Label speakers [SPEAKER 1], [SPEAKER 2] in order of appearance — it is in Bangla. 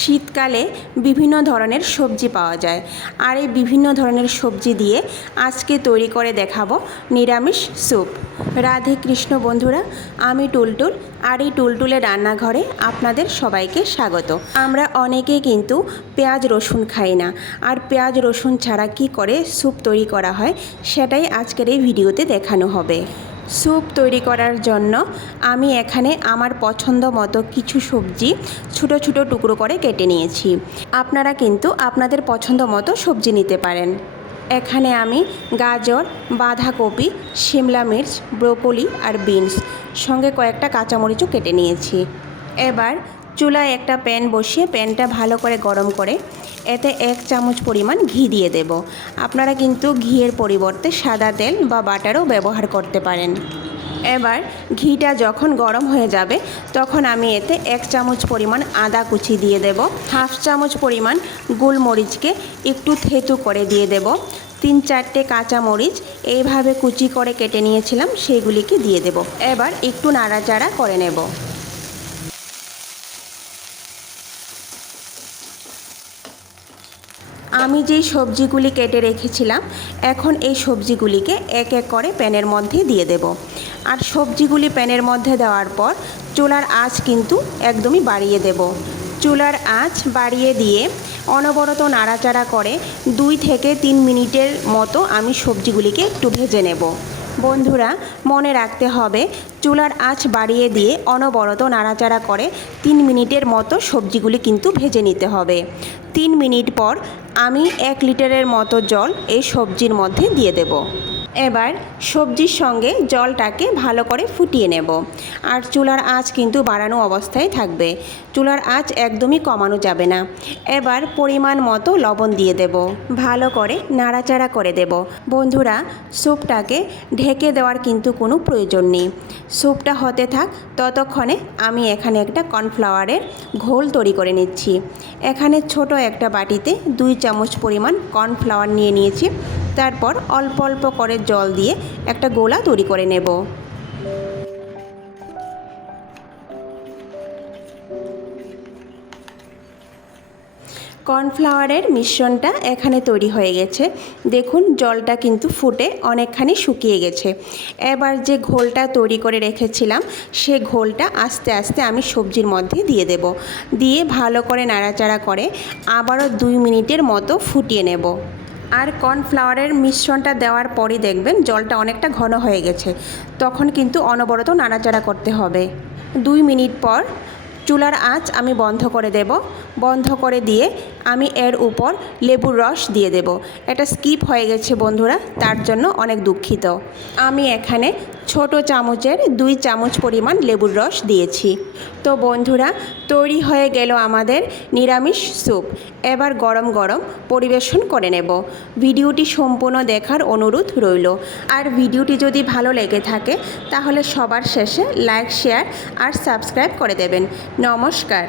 [SPEAKER 1] শীতকালে বিভিন্ন ধরনের সবজি পাওয়া যায়। আর এই বিভিন্ন ধরনের সবজি দিয়ে আজকে তৈরি করে দেখাবো নিরামিষ স্যুপ। রাধে কৃষ্ণ বন্ধুরা, আমি টুলটুল আর এই টুলটুলের রান্নাঘরে আপনাদের সবাইকে স্বাগত। আমরা অনেকেই কিন্তু পেঁয়াজ রসুন খাই না। আর পেঁয়াজ রসুন ছাড়া কি করে স্যুপ তৈরি করা হয়, সেটাই আজকের এই ভিডিওতে দেখানো হবে। স্যুপ তৈরি করার জন্য আমি এখানে আমার পছন্দ মতো কিছু সবজি ছোট ছোট টুকরো করে কেটে নিয়েছি। আপনারা কিন্তু আপনাদের পছন্দ মতো সবজি নিতে পারেন। এখানে আমি গাজর, বাঁধাকপি, শিমলা মির্চ, ব্রোকলি আর বিনস সঙ্গে কয়েকটা কাঁচামরিচও কেটে নিয়েছি। এবার চুলায় একটা প্যান বসিয়ে প্যানটা ভালো করে গরম করে এতে এক চামচ পরিমাণ ঘি দিয়ে দেব। আপনারা কিন্তু ঘিয়ের পরিবর্তে সাদা তেল বা বাটারও ব্যবহার করতে পারেন। এবার ঘিটা যখন গরম হয়ে যাবে, তখন আমি এতে এক চামচ পরিমাণ আদা কুচি দিয়ে দেব। হাফ চামচ পরিমাণ গোলমরিচকে একটু থেতু করে দিয়ে দেব। তিন চারটে কাঁচা মরিচ এইভাবে কুচি করে কেটে নিয়েছিলাম, সেইগুলিকে দিয়ে দেব। এবার একটু নাড়াচাড়া করে নেব। আমি যেই সবজিগুলি কেটে রেখেছিলাম, এখন এই সবজিগুলিকে এক এক করে প্যানের মধ্যে দিয়ে দেব। আর সবজিগুলি প্যানের মধ্যে দেওয়ার পর চুলার আঁচ কিন্তু একদমই বাড়িয়ে দেব। চুলার আঁচ বাড়িয়ে দিয়ে অনবরত নাড়াচাড়া করে দুই থেকে তিন মিনিটের মতো আমি সবজিগুলিকে একটু ভেজে নেব। বন্ধুরা, মনে রাখতে হবে, চুলার আঁচ বাড়িয়ে দিয়ে অনবরত নাড়াচাড়া করে তিন মিনিটের মতো সবজিগুলি কিন্তু ভেজে নিতে হবে। তিন মিনিট পর আমি এক লিটারের মতো জল এই সবজির মধ্যে দিয়ে দেব। এবার সবজির সঙ্গে জলটাকে ভালো করে ফুটিয়ে নেব। আর চুলার আঁচ কিন্তু বাড়ানো অবস্থায় থাকবে। চুলার আঁচ একদমই কমানো যাবে না। এবার পরিমাণ মতো লবণ দিয়ে দেব। ভালো করে নাড়াচাড়া করে দেব। বন্ধুরা, স্যুপটাকে ঢেকে দেওয়ার কিন্তু কোনো প্রয়োজন নেই। স্যুপটা হতে থাক, ততক্ষণে আমি এখানে একটা কর্নফ্লাওয়ারের ঘোল তৈরি করে নিচ্ছি। এখানে ছোট একটা বাটিতে দুই চামচ পরিমাণ কর্নফ্লাওয়ার নিয়ে নিয়েছি। তারপর অল্প অল্প করে জল দিয়ে একটা গোলা তৈরি করে নেব। কর্নফ্লাওয়ারের মিশ্রণটা এখানে তৈরি হয়ে গেছে। দেখুন, জলটা কিন্তু ফুটে অনেকখানি শুকিয়ে গেছে। এবার যে ঘোলটা তৈরি করে রেখেছিলাম, সে ঘোলটা আস্তে আস্তে আমি সবজির মধ্যে দিয়ে দেব। দিয়ে ভালো করে নাড়াচাড়া করে আবারও দুই মিনিটের মতো ফুটিয়ে নেব। আর কর্নফ্লাওয়ারের মিশ্রণটা দেওয়ার পরই দেখবেন জলটা অনেকটা ঘন হয়ে গেছে। তখন কিন্তু অনবরত নাড়াচাড়া করতে হবে। দুই মিনিট পর চুলার আঁচ আমি বন্ধ করে দেব। বন্ধ করে দিয়ে আমি এর উপর লেবুর রস দিয়ে দেব। এটা স্কিপ হয়ে গেছে বন্ধুরা, তার জন্য অনেক দুঃখিত। আমি এখানে ছোট চামচের দুই চামচ পরিমাণ লেবুর রস দিয়েছি। তো বন্ধুরা, তৈরি হয়ে গেল আমাদের নিরামিষ স্যুপ। এবার গরম গরম পরিবেশন করে নেব। ভিডিওটি সম্পূর্ণ দেখার অনুরোধ রইল। আর ভিডিওটি যদি ভালো লেগে থাকে, তাহলে সবার শেষে লাইক, শেয়ার আর সাবস্ক্রাইব করে দেবেন। নমস্কার।